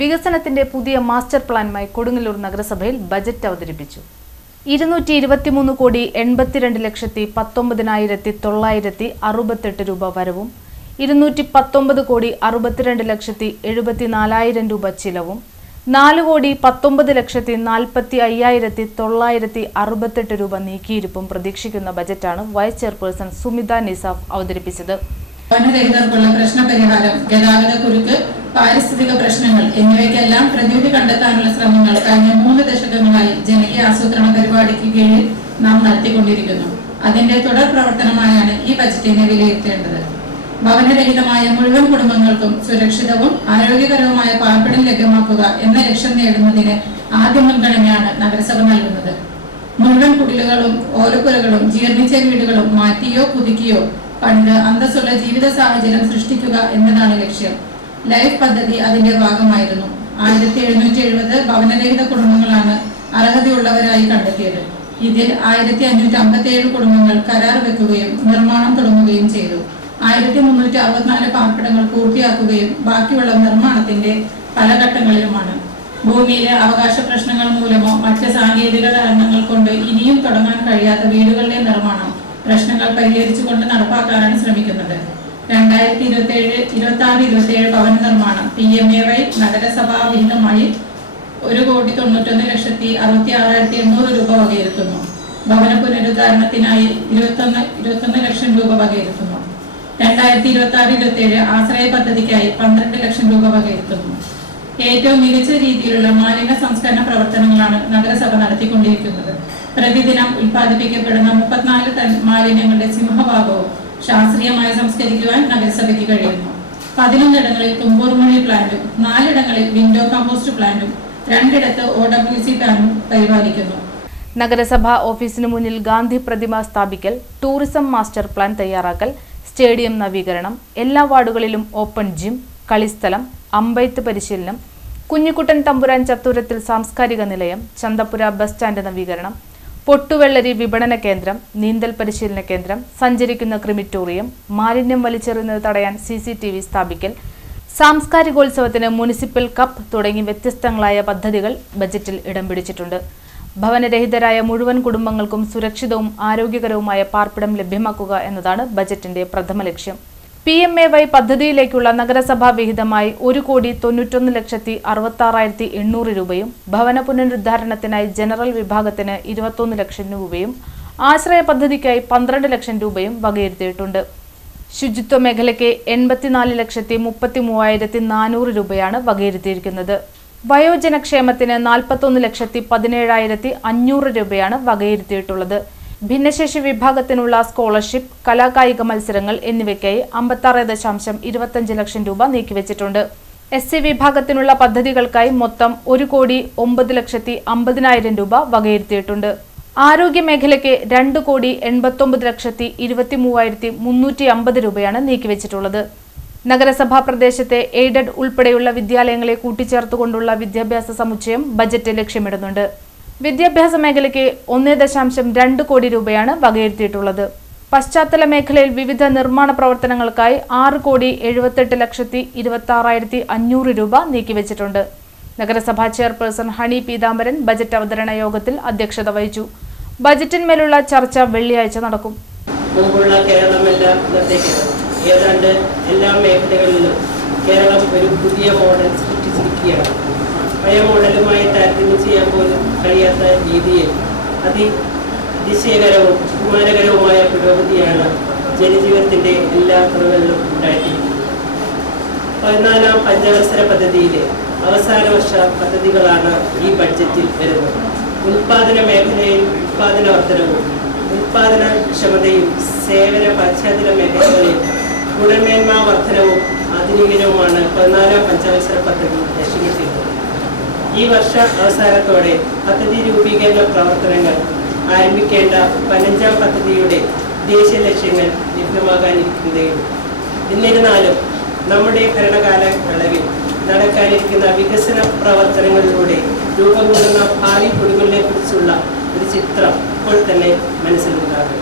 വികസനത്തിന്റെ പുതിയ മാസ്റ്റർ പ്ലാനുമായി കൊടുങ്ങല്ലൂർ നഗരസഭയിൽ ബജറ്റ് അവതരിപ്പിച്ചു. 223 കോടി 82,19,968 രൂപ വരവും 219 കോടി 62,74,000 രൂപ ചിലവും 4 കോടി 19,45,968 രൂപ നീക്കിയിരിപ്പും പ്രതീക്ഷിക്കുന്ന ബജറ്റാണ് വൈസ് ചെയർപേഴ്സൺ സുമിത നിസാഫ് അവതരിപ്പിച്ചത്. വനരഹിതർക്കുള്ള പ്രശ്നപരിഹാരം, ഗതാഗതക്കുരുക്ക്, പാരിസ്ഥിതിക പ്രശ്നങ്ങൾ എന്നിവയ്ക്കെല്ലാം പ്രതിവിധി കണ്ടെത്താനുള്ള ശ്രമങ്ങൾ കഴിഞ്ഞ 3 ദശകങ്ങളായി ജനകീയ ആസൂത്രണ പരിപാടിക്ക് കീഴിൽ നാം നടത്തിക്കൊണ്ടിരിക്കുന്നു. അതിന്റെ തുടർ പ്രവർത്തനമായാണ് ഈ ബജറ്റിനെ വിലയിരുത്തേണ്ടത്. ഭവനരഹിതമായ മുഴുവൻ കുടുംബങ്ങൾക്കും സുരക്ഷിതവും ആരോഗ്യകരവുമായ പാർപ്പിടം ലഭ്യമാക്കുക എന്ന ലക്ഷ്യം നേടുന്നതിന് ആദ്യ മുൻഗണനയാണ് നഗരസഭ നൽകുന്നത്. മുഴുവൻ കുടിലുകളും ഓലപ്പുരകളും ജീർണിച്ച വീടുകളും മാറ്റിയോ പുതുക്കിയോ പണിത് അന്തസ്സുള്ള ജീവിത സാഹചര്യം സൃഷ്ടിക്കുക എന്നതാണ് ലക്ഷ്യം. ലൈഫ് പദ്ധതി അതിന്റെ ഭാഗമായിരുന്നു. 1770 ഭവനരഹിത കുടുംബങ്ങളാണ് അർഹതയുള്ളവരായി കണ്ടെത്തിയത്. ഇതിൽ 1557 കുടുംബങ്ങൾ കരാർ വെക്കുകയും നിർമ്മാണം തുടങ്ങുകയും ചെയ്തു. 1364 പാർപ്പിടങ്ങൾ പൂർത്തിയാക്കുകയും ബാക്കിയുള്ള നിർമ്മാണത്തിന്റെ പല ഘട്ടങ്ങളിലുമാണ്. ഭൂമിയിലെ അവകാശ പ്രശ്നങ്ങൾ മൂലമോ മറ്റ് സാങ്കേതിക കാരണങ്ങൾ കൊണ്ട് ഇനിയും തുടങ്ങാൻ കഴിയാത്ത വീടുകളുടെ നിർമ്മാണം പ്രശ്നങ്ങൾ പരിഹരിച്ചുകൊണ്ട് നടപ്പാക്കാനാണ് ശ്രമിക്കുന്നത്. 2027 ഭവന നിർമ്മാണം PMAY നഗരസഭാ വിഹിതമായി 1,91,66,800 രൂപ വകയിരുത്തുന്നു. ഭവന പുനരുദ്ധാരണത്തിനായി 21 ലക്ഷം രൂപ വകയിരുത്തുന്നു. 2026-27 ആശ്രയ പദ്ധതിക്കായി 12 ലക്ഷം രൂപ വകയിരുത്തുന്നു. ഏറ്റവും മികച്ച രീതിയിലുള്ള മാലിന്യ സംസ്കരണ പ്രവർത്തനങ്ങളാണ് നഗരസഭ നടത്തിക്കൊണ്ടിരിക്കുന്നത്. പ്രതിദിനം ഉൽപ്പാദിപ്പിക്കപ്പെടുന്ന 34 ടൺ മാലിന്യങ്ങളുടെ സിംഹഭാഗവും ശാസ്ത്രീയമായി സംസ്കരിക്കുവാൻ നഗരസഭയ്ക്ക് കഴിയുന്നു. 11 ഇടങ്ങളിൽ തുമ്പൂർമണി പ്ലാന്റും 4 ഇടങ്ങളിൽ വിൻഡോ കമ്പോസ്റ്റ് പ്ലാന്റും 2 ഇടത്ത് OWC പ്ലാന്റും പരിപാലിക്കുന്നു. നഗരസഭാ ഓഫീസിനു മുന്നിൽ ഗാന്ധി പ്രതിമ സ്ഥാപിക്കൽ, ടൂറിസം മാസ്റ്റർ പ്ലാൻ തയ്യാറാക്കൽ, സ്റ്റേഡിയം നവീകരണം, എല്ലാ വാർഡുകളിലും ഓപ്പൺ ജിം, കളിസ്ഥലം, അമ്പെയ്ത്ത് പരിശീലനം, കുഞ്ഞിക്കുട്ടൻ തമ്പുരാൻ ചത്തൂരത്തിൽ സാംസ്കാരിക നിലയം, ചന്തപ്പുര ബസ് സ്റ്റാൻഡ് നവീകരണം, പൊട്ടുവെള്ളരി വിപണന കേന്ദ്രം, നീന്തൽ പരിശീലന കേന്ദ്രം, സഞ്ചരിക്കുന്ന ക്രിമിറ്റോറിയം, മാലിന്യം വലിച്ചെറിയുന്നത് തടയാൻ CCTV സ്ഥാപിക്കൽ, സാംസ്കാരികോത്സവത്തിന് മുനിസിപ്പൽ കപ്പ് തുടങ്ങി വ്യത്യസ്തങ്ങളായ പദ്ധതികൾ ബജറ്റിൽ ഇടം പിടിച്ചിട്ടുണ്ട്. ഭവനരഹിതരായ മുഴുവൻ കുടുംബങ്ങൾക്കും സുരക്ഷിതവും ആരോഗ്യകരവുമായ പാർപ്പിടം ലഭ്യമാക്കുക എന്നതാണ് ബജറ്റിന്റെ പ്രഥമ ലക്ഷ്യം. PMAY പദ്ധതിയിലേക്കുള്ള നഗരസഭാ വിഹിതമായി 1,91,66,800 രൂപയും ഭവന പുനരുദ്ധാരണത്തിനായി ജനറൽ വിഭാഗത്തിന് 21 ലക്ഷം രൂപയും ആശ്രയ പദ്ധതിക്കായി 12 ലക്ഷം രൂപയും വകയിരുത്തിയിട്ടുണ്ട്. ശുചിത്വ മേഖലയ്ക്ക് 84,33,400 രൂപയാണ് വകയിരുത്തിയിരിക്കുന്നത്. വയോജനക്ഷേമത്തിന് 41,17,500 രൂപയാണ് വകയിരുത്തിയിട്ടുള്ളത്. ഭിന്നശേഷി വിഭാഗത്തിനുള്ള സ്കോളർഷിപ്പ്, കലാകായിക മത്സരങ്ങൾ എന്നിവയ്ക്കായി 56.25 ലക്ഷം രൂപ നീക്കിവെച്ചിട്ടുണ്ട്. SC വിഭാഗത്തിനുള്ള പദ്ധതികൾക്കായി മൊത്തം 1,09,50,000 രൂപ വകയിരുത്തിയിട്ടുണ്ട്. ആരോഗ്യ മേഖലയ്ക്ക് 2,89,23,350 രൂപയാണ് നീക്കിവെച്ചിട്ടുള്ളത്. നഗരസഭാ പ്രദേശത്തെ എയ്ഡഡ് ഉൾപ്പെടെയുള്ള വിദ്യാലയങ്ങളെ കൂട്ടിച്ചേർത്തുകൊണ്ടുള്ള വിദ്യാഭ്യാസ സമുച്ചയം ബജറ്റ് ലക്ഷ്യമിടുന്നുണ്ട്. വിദ്യാഭ്യാസ മേഖലയ്ക്ക് 1.2 കോടി രൂപയാണ് വകയിരുത്തിയിട്ടുള്ളത്. പശ്ചാത്തല മേഖലയിൽ വിവിധ നിർമ്മാണ പ്രവർത്തനങ്ങൾക്കായി 6,78,26,500 രൂപ നീക്കിവെച്ചിട്ടുണ്ട്. നഗരസഭാ ചെയർപേഴ്സൺ ഹണി പീതാംബരൻ ബജറ്റ് അവതരണ യോഗത്തിൽ അധ്യക്ഷത വഹിച്ചു. ബജറ്റിന്മേലുള്ള ചർച്ച വെള്ളിയാഴ്ച നടക്കും. ഏതാണ്ട് എല്ലാ മേഖലകളിലും കേരളം ഒരു പുതിയ മോഡൽ സൃഷ്ടിച്ചിരിക്കുകയാണ്. പഴയ മോഡലുമായി താരതമ്യം ചെയ്യാൻ പോലും കഴിയാത്ത രീതിയിൽ അതിശയകരവും കുമാരകരവുമായ പുരോഗതിയാണ് ജനജീവിതത്തിൻ്റെ എല്ലാ തുറകളിലും ഉണ്ടായിട്ടിരിക്കുന്നത്. 14ാം പഞ്ചവത്സര പദ്ധതിയിലെ അവസാന വർഷ പദ്ധതികളാണ് ഈ ബഡ്ജറ്റിൽ വരുന്നത്. ഉൽപാദന മേഖലയിൽ ഉൽപാദന വർധനവും ഉൽപാദനക്ഷമതയും സേവന പശ്ചാത്തല മേഖലകളിൽ ഗുണമേന്മാ വർധനവും ആധുനികവുമാണ് 14ാം പഞ്ചവത്സര പദ്ധതി ലക്ഷ്യമിട്ടിരുന്നത്. ഈ വർഷ അവസാനത്തോടെ പദ്ധതി രൂപീകരണ പ്രവർത്തനങ്ങൾ ആരംഭിക്കേണ്ട 15ാം പദ്ധതിയുടെ ദേശീയ ലക്ഷ്യങ്ങൾ ലഭ്യമാകാനിരിക്കുന്നതും. എന്നിരുന്നാലും നമ്മുടെ ഭരണകാല അളവിൽ നടക്കാനിരിക്കുന്ന വികസന പ്രവർത്തനങ്ങളിലൂടെ രൂപം കൊള്ളുന്ന ഭാവി കൊടുങ്ങലിനെ കുറിച്ചുള്ള ഒരു ചിത്രം ഇപ്പോൾ തന്നെ മനസ്സിലുണ്ടാകും.